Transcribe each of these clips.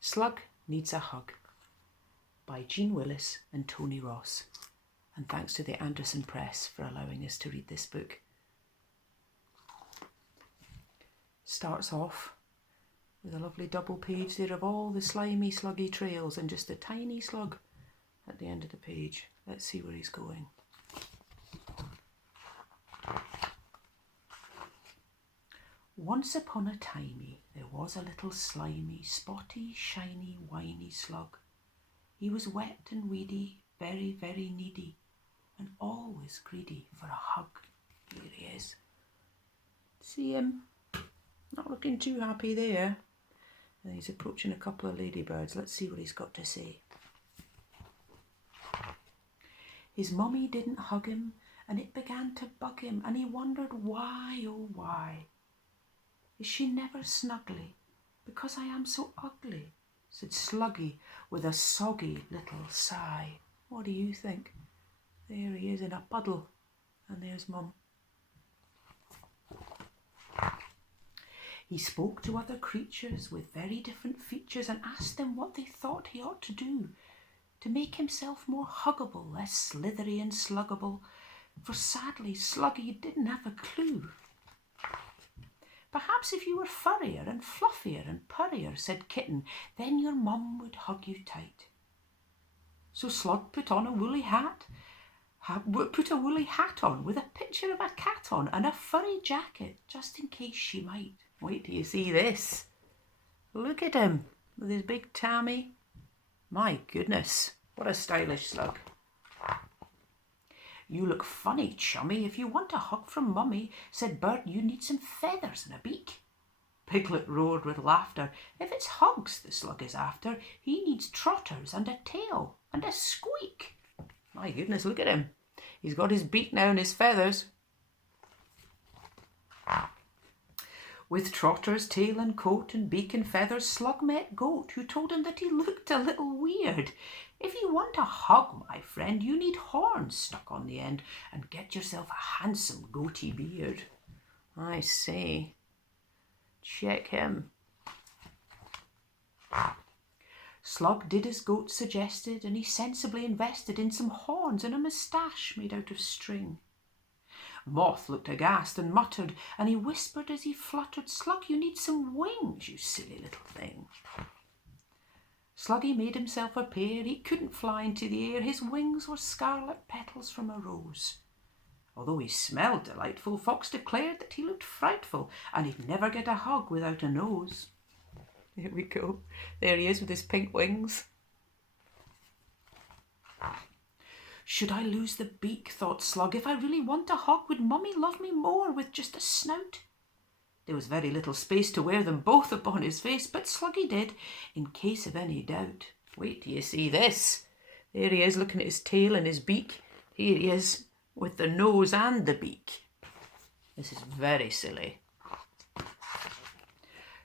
Slug Needs a Hug by Jean Willis and Tony Ross. And thanks to the Anderson Press for allowing us to read this book. Starts off with a lovely double page there of all the slimy, sluggy trails and just a tiny slug at the end of the page. Let's see where he's going. Once upon a timey, there was a little slimy, spotty, shiny, whiny slug. He was wet and weedy, very, very needy, and always greedy for a hug. Here he is. See him? Not looking too happy there. And he's approaching a couple of ladybirds. Let's see what he's got to say. His mummy didn't hug him, and it began to bug him, and he wondered why, oh why. Is she never snuggly, because I am so ugly? Said Sluggy with a soggy little sigh. What do you think? There he is in a puddle, and there's Mum. He spoke to other creatures with very different features and asked them what they thought he ought to do to make himself more huggable, less slithery and sluggable, for sadly Sluggy didn't have a clue. Perhaps if you were furrier and fluffier and purrier, said Kitten, then your mum would hug you tight. So Slug put on a woolly hat, put a woolly hat on with a picture of a cat on and a furry jacket, just in case she might. Wait till you see this. Look at him with his big tammy. My goodness, what a stylish slug. You look funny, chummy. If you want a hug from Mummy, said Bird, you need some feathers and a beak. Piglet roared with laughter. If it's hugs the slug is after, he needs trotters and a tail and a squeak. My goodness, look at him. He's got his beak now and his feathers. With trotters, tail and coat and beak and feathers, Slug met Goat, who told him that he looked a little weird. If you want a hug, my friend, you need horns stuck on the end, and get yourself a handsome goatee beard. I say, check him. Slug did as Goat suggested, and he sensibly invested in some horns and a moustache made out of string. Moth looked aghast and muttered, and he whispered as he fluttered, Slug, you need some wings, you silly little thing. Sluggy made himself a pair. He couldn't fly into the air. His wings were scarlet petals from a rose. Although he smelled delightful, Fox declared that he looked frightful, and he'd never get a hug without a nose. Here we go. There he is with his pink wings. Should I lose the beak, thought Slug. If I really want a hug, would Mummy love me more with just a snout? There was very little space to wear them both upon his face, but Sluggy did, in case of any doubt. Wait till you see this. There he is looking at his tail and his beak. Here he is with the nose and the beak. This is very silly.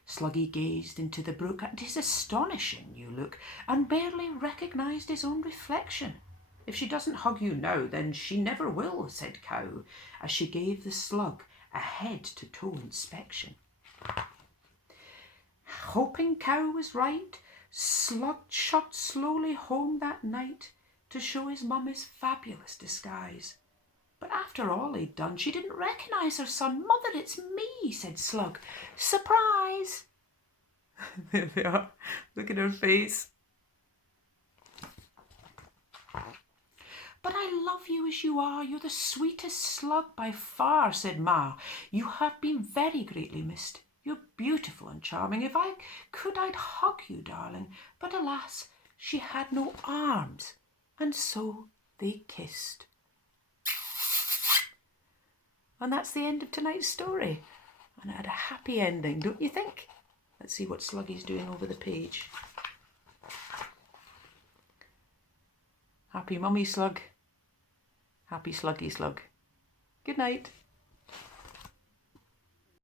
Sluggy gazed into the brook at his astonishing new look and barely recognised his own reflection. If she doesn't hug you now, then she never will, said Cow, as she gave the slug a head-to-toe inspection. Hoping Cow was right, Slug shot slowly home that night to show his mum his fabulous disguise. But after all he'd done, she didn't recognise her son. Mother, it's me, said Slug. Surprise! There they are. Look at her face. But I love you as you are. You're the sweetest slug by far, said Ma. You have been very greatly missed. You're beautiful and charming. If I could, I'd hug you, darling. But alas, she had no arms, and so they kissed. And that's the end of tonight's story. And it had a happy ending, don't you think? Let's see what Sluggy's doing over the page. Happy Mummy Slug. Happy Sluggy Slug. Good night.